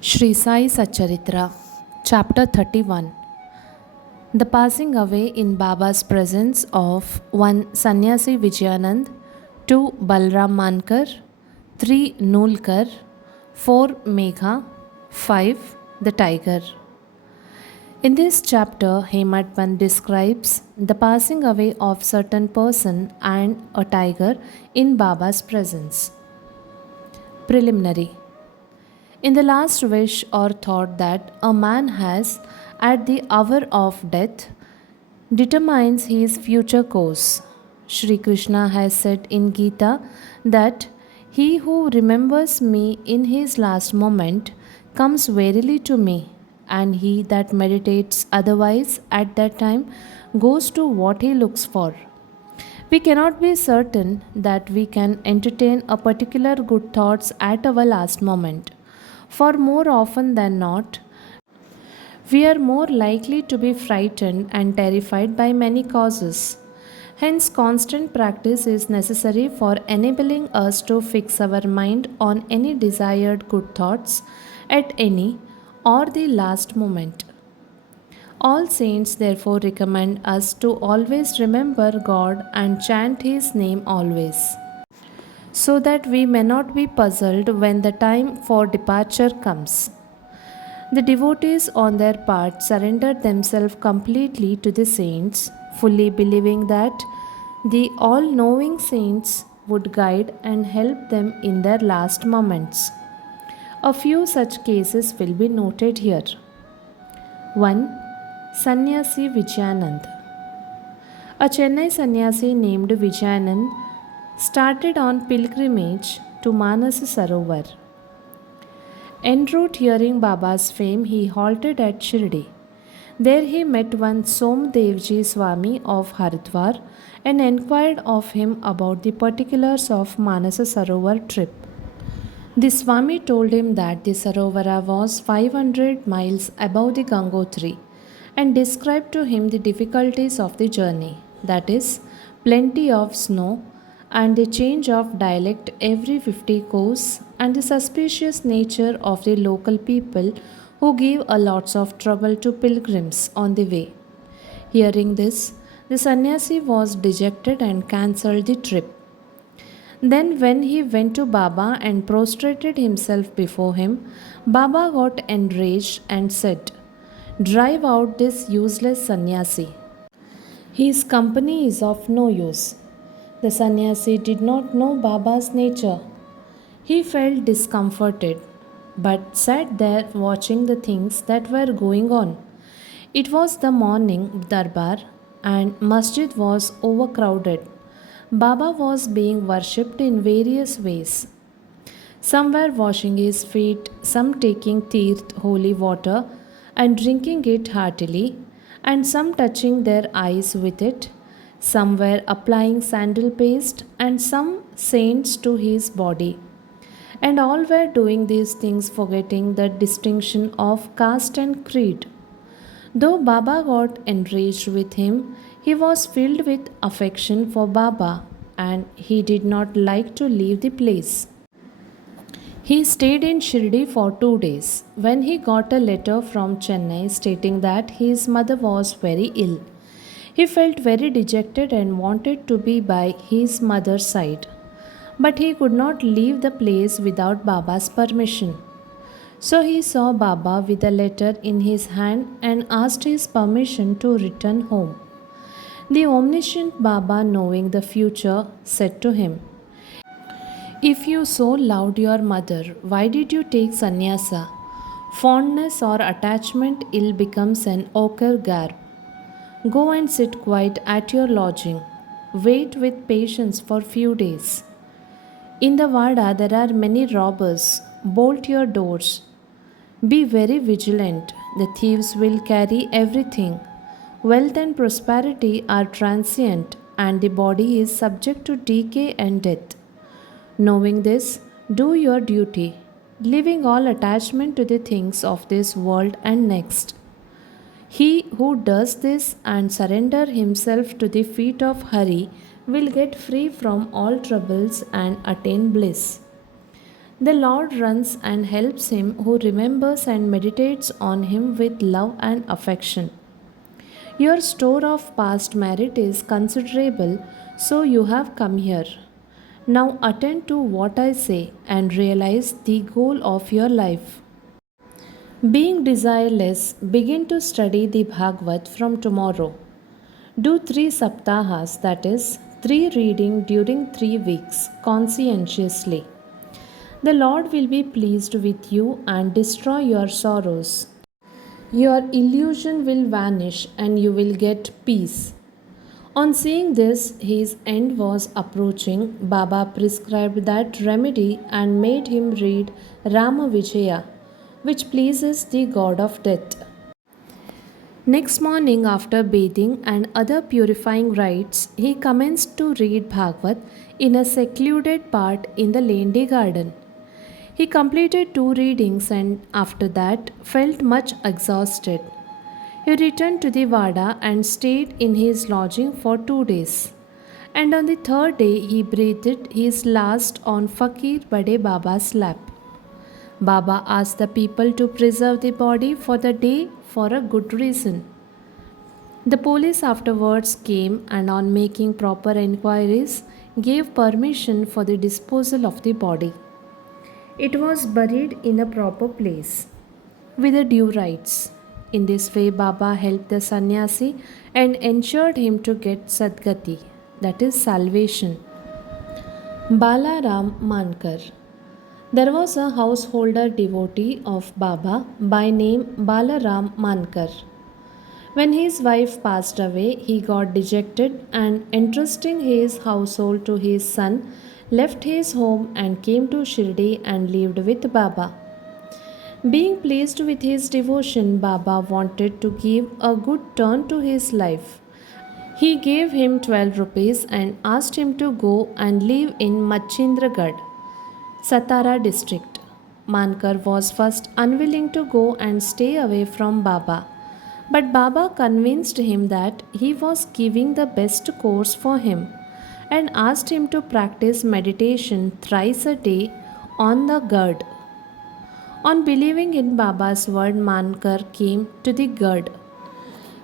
Shri Sai Satcharitra, Chapter 31. The passing away in Baba's presence of 1. Sanyaasi Vijayanand, 2. Balaram Mankar, 3. Noolkar, 4. Megha, 5. The tiger. In this chapter, Hemadpant describes the passing away of certain person and a tiger in Baba's presence. Preliminary. In the last wish or thought that a man has at the hour of death determines his future course. Shri Krishna has said in Gita that he who remembers me in his last moment comes verily to me, and he that meditates otherwise at that time goes to what he looks for. We cannot be certain that we can entertain a particular good thoughts at our last moment. For more often than not, we are more likely to be frightened and terrified by many causes. Hence, constant practice is necessary for enabling us to fix our mind on any desired good thoughts at any or the last moment. All saints therefore recommend us to always remember God and chant His name always, so that we may not be puzzled when the time for departure comes. The devotees, on their part, surrendered themselves completely to the saints, fully believing that the all knowing saints would guide and help them in their last moments. A few such cases will be noted here. 1. Sanyaasi Vijayanand. A Chennai sannyasi named Vijayanand started on pilgrimage to Manas Sarovar. En route, hearing Baba's fame, he halted at Shirdi. There he met one Somdevji Swami of Haridwar and inquired of him about the particulars of Manas Sarovar trip. The Swami told him that the Sarovara was 500 miles above the Gangotri and described to him the difficulties of the journey, that is, plenty of snow and the change of dialect every 50 kos and the suspicious nature of the local people who give a lots of trouble to pilgrims on the way. Hearing this, the sannyasi was dejected and cancelled the trip. Then, when he went to Baba and prostrated himself before him, Baba got enraged and said, "Drive out this useless sannyasi. His company is of no use." The sannyasi did not know Baba's nature. He felt discomforted, but sat there watching the things that were going on. It was the morning darbar and masjid was overcrowded. Baba was being worshipped in various ways. Some were washing his feet, some taking teert holy water and drinking it heartily, and some touching their eyes with it. Some were applying sandal paste, and some saints to his body. And all were doing these things forgetting the distinction of caste and creed. Though Baba got enraged with him, he was filled with affection for Baba and he did not like to leave the place. He stayed in Shirdi for 2 days when he got a letter from Chennai stating that his mother was very ill. He felt very dejected and wanted to be by his mother's side. But he could not leave the place without Baba's permission. So he saw Baba with a letter in his hand and asked his permission to return home. The omniscient Baba, knowing the future, said to him, "If you so loved your mother, why did you take sannyasa? Fondness or attachment ill becomes an ochre garb. Go and sit quiet at your lodging. Wait with patience for few days. In the Vada there are many robbers. Bolt your doors. Be very vigilant. The thieves will carry everything. Wealth and prosperity are transient, and the body is subject to decay and death. Knowing this, do your duty, leaving all attachment to the things of this world and next. He who does this and surrender himself to the feet of Hari will get free from all troubles and attain bliss. The Lord runs and helps him who remembers and meditates on him with love and affection. Your store of past merit is considerable, so you have come here. Now attend to what I say and realize the goal of your life. Being desireless, begin to study the Bhagavad from tomorrow. Do 3 saptahas, that is, 3 reading during 3 weeks, conscientiously. The Lord will be pleased with you and destroy your sorrows. Your illusion will vanish and you will get peace. On seeing this, his end was approaching. Baba prescribed that remedy and made him read Rama Vijaya, which pleases the god of death. Next morning, after bathing and other purifying rites, he commenced to read Bhagavad in a secluded part in the Lendi garden. He completed 2 readings and after that felt much exhausted. He returned to the Vada and stayed in his lodging for 2 days. And on the 3rd day, he breathed his last on Fakir Bade Baba's lap. Baba asked the people to preserve the body for the day for a good reason. The police afterwards came and, on making proper enquiries, gave permission for the disposal of the body. It was buried in a proper place with the due rites. In this way, Baba helped the sannyasi and ensured him to get Sadgati, that is, salvation. Balaram Mankar. There was a householder devotee of Baba by name Balaram Mankar. When his wife passed away, he got dejected and, entrusting his household to his son, left his home and came to Shirdi and lived with Baba. Being pleased with his devotion, Baba wanted to give a good turn to his life. He gave him 12 rupees and asked him to go and live in Machindragarh, Satara district. Mankar was first unwilling to go and stay away from Baba, but Baba convinced him that he was giving the best course for him and asked him to practice meditation thrice a day on the Gad. On believing in Baba's word, Mankar came to the Gad.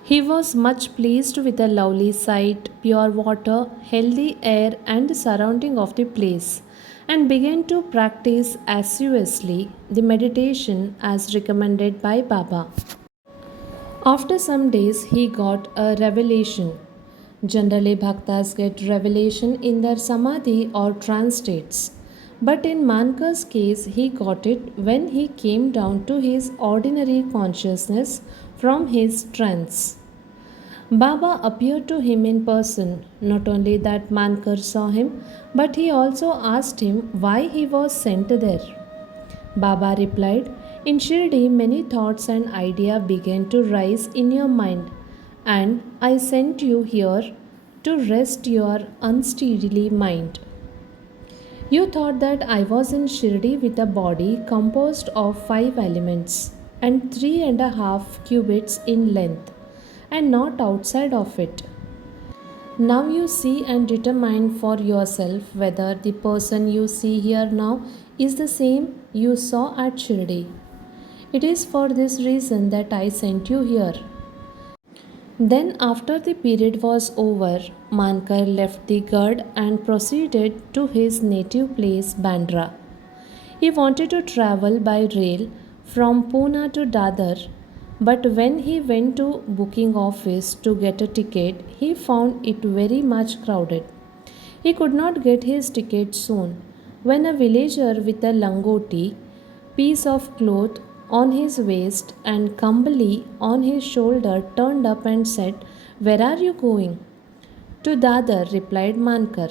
He was much pleased with the lovely sight, pure water, healthy air, and the surrounding of the place, and began to practice assiduously the meditation as recommended by Baba. After some days, he got a revelation. Generally, bhaktas get revelation in their samadhi or trance states. But in Mankar's case, he got it when he came down to his ordinary consciousness from his trance. Baba appeared to him in person. Not only that Mankar saw him, but he also asked him why he was sent there. Baba replied, "In Shirdi, many thoughts and ideas began to rise in your mind, and I sent you here to rest your unsteady mind. You thought that I was in Shirdi with a body composed of 5 elements and 3.5 cubits in length, and not outside of it. Now you see and determine for yourself whether the person you see here now is the same you saw at Shirdi. It is for this reason that I sent you here." Then, after the period was over, Mankar left the Gad and proceeded to his native place, Bandra. He wanted to travel by rail from Pune to Dadar, but when he went to booking office to get a ticket, he found it very much crowded. He could not get his ticket soon, when a villager with a langoti, piece of cloth on his waist and kambali on his shoulder turned up and said, "Where are you going?" "To Dadar," replied Mankar.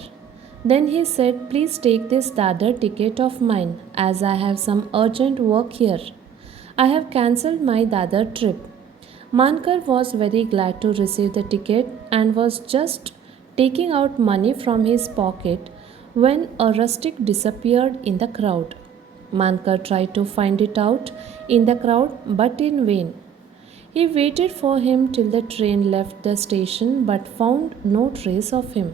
Then he said, "Please take this Dadar ticket of mine, as I have some urgent work here. I have cancelled my Dadar trip." Mankar was very glad to receive the ticket and was just taking out money from his pocket when a rustic disappeared in the crowd. Mankar tried to find it out in the crowd, but in vain. He waited for him till the train left the station, but found no trace of him.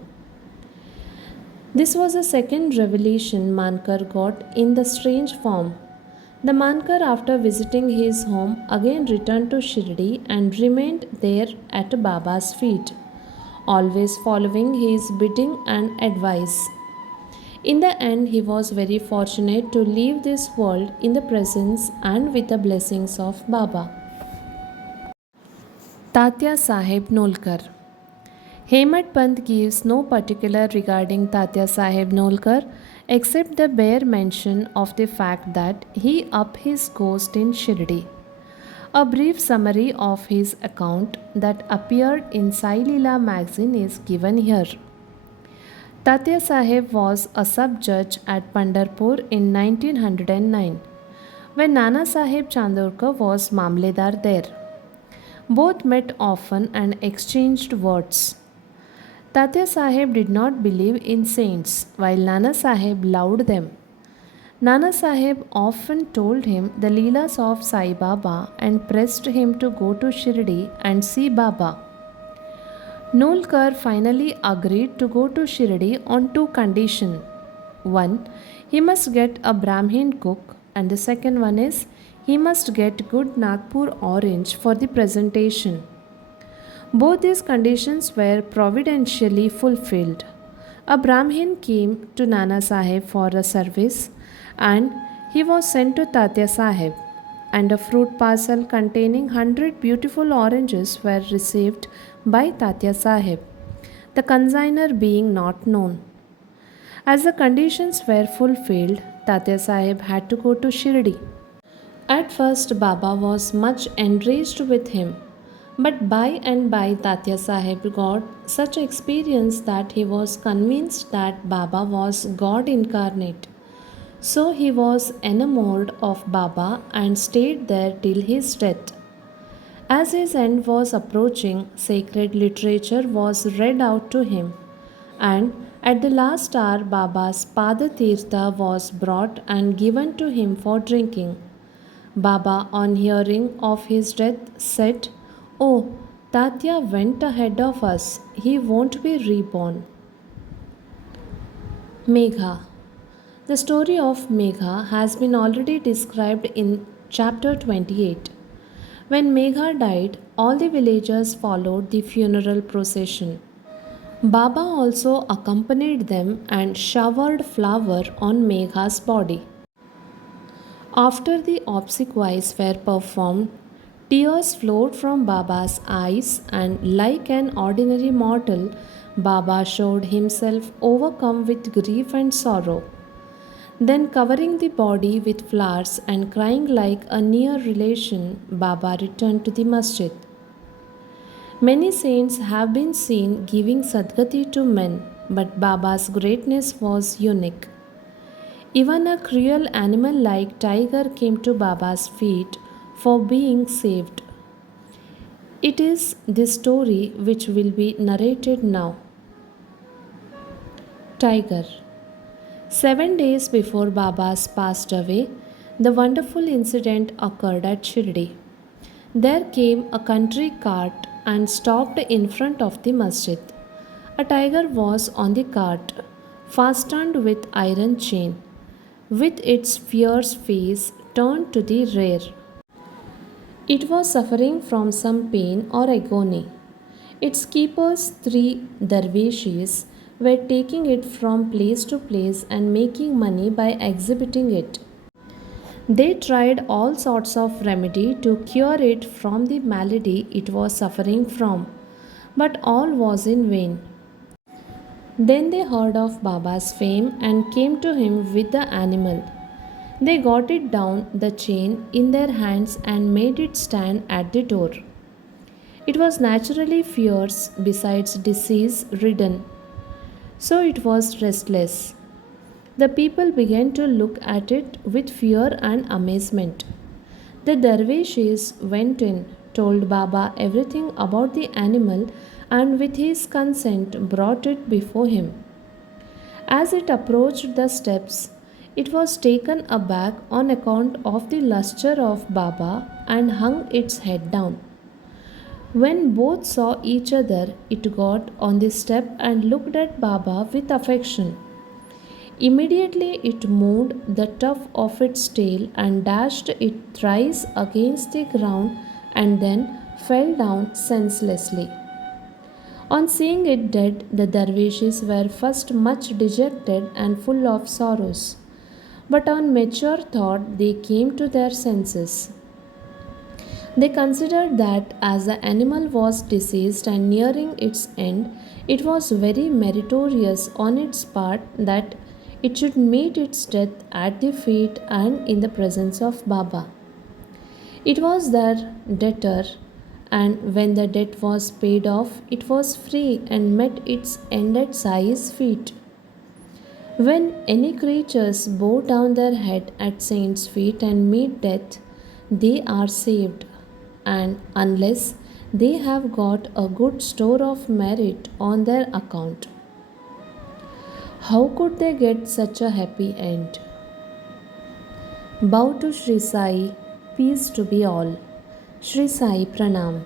This was the second revelation Mankar got in the strange form. The Mankar, after visiting his home, again returned to Shirdi and remained there at Baba's feet, always following his bidding and advice. In the end, he was very fortunate to leave this world in the presence and with the blessings of Baba. Tatya Sahib Noolkar. Hemad Pant gives no particular regarding Tatya Sahib Noolkar except the bare mention of the fact that he up his ghost in Shirdi. A brief summary of his account that appeared in Sai Leela magazine is given here. Tatya Sahib was a sub-judge at Pandharpur in 1909 when Nana Sahib Chandorkar was Mamledar there. Both met often and exchanged words. Tatya Sahib did not believe in saints, while Nana Sahib loved them. Nana Sahib often told him the Leelas of Sai Baba and pressed him to go to Shirdi and see Baba. Noolkar finally agreed to go to Shirdi on two conditions. One, he must get a Brahmin cook, and the second one is he must get good Nagpur orange for the presentation. Both these conditions were providentially fulfilled. A Brahmin came to Nana Sahib for a service and he was sent to Tatya Sahib, and a fruit parcel containing 100 beautiful oranges were received by Tatya Sahib, the consignor being not known. As the conditions were fulfilled, Tatya Sahib had to go to Shirdi. At first, Baba was much enraged with him, but by and by Tatya Sahib got such experience that he was convinced that Baba was God incarnate. So he was enamored of Baba and stayed there till his death. As his end was approaching, sacred literature was read out to him, and at the last hour Baba's Pada Tirtha was brought and given to him for drinking. Baba, on hearing of his death, said, "Oh, Tatya went ahead of us. He won't be reborn." Megha. The story of Megha has been already described in chapter 28. When Megha died, all the villagers followed the funeral procession. Baba also accompanied them and showered flour on Megha's body. After the obsequies were performed, tears flowed from Baba's eyes, and like an ordinary mortal, Baba showed himself overcome with grief and sorrow. Then, covering the body with flowers and crying like a near relation, Baba returned to the masjid. Many saints have been seen giving Sadgati to men, but Baba's greatness was unique. Even a cruel animal like tiger came to Baba's feet for being saved. It is this story which will be narrated now. Tiger. 7 days before Baba's passed away, the wonderful incident occurred at Shirdi. There came a country cart and stopped in front of the masjid. A tiger was on the cart, fastened with iron chain, with its fierce face turned to the rear. It was suffering from some pain or agony. Its keepers, 3 dervishes, were taking it from place to place and making money by exhibiting it. They tried all sorts of remedy to cure it from the malady it was suffering from, but all was in vain. Then they heard of Baba's fame and came to him with the animal. They got it down the chain in their hands and made it stand at the door. It was naturally fierce, besides disease ridden, so it was restless. The people began to look at it with fear and amazement. The dervishes went in, told Baba everything about the animal, and with his consent brought it before him. As it approached the steps, it was taken aback on account of the lustre of Baba and hung its head down. When both saw each other, it got on the step and looked at Baba with affection. Immediately it moved the tuft of its tail and dashed it thrice against the ground and then fell down senselessly. On seeing it dead, the dervishes were first much dejected and full of sorrows. But on mature thought, they came to their senses. They considered that as the animal was deceased and nearing its end, it was very meritorious on its part that it should meet its death at the feet and in the presence of Baba. It was their debtor, and when the debt was paid off, it was free and met its end at Sai's feet. When any creatures bow down their head at saints' feet and meet death, they are saved, and unless they have got a good store of merit on their account. How could they get such a happy end? Bow to Shri Sai, peace to be all. Shri Sai Pranam.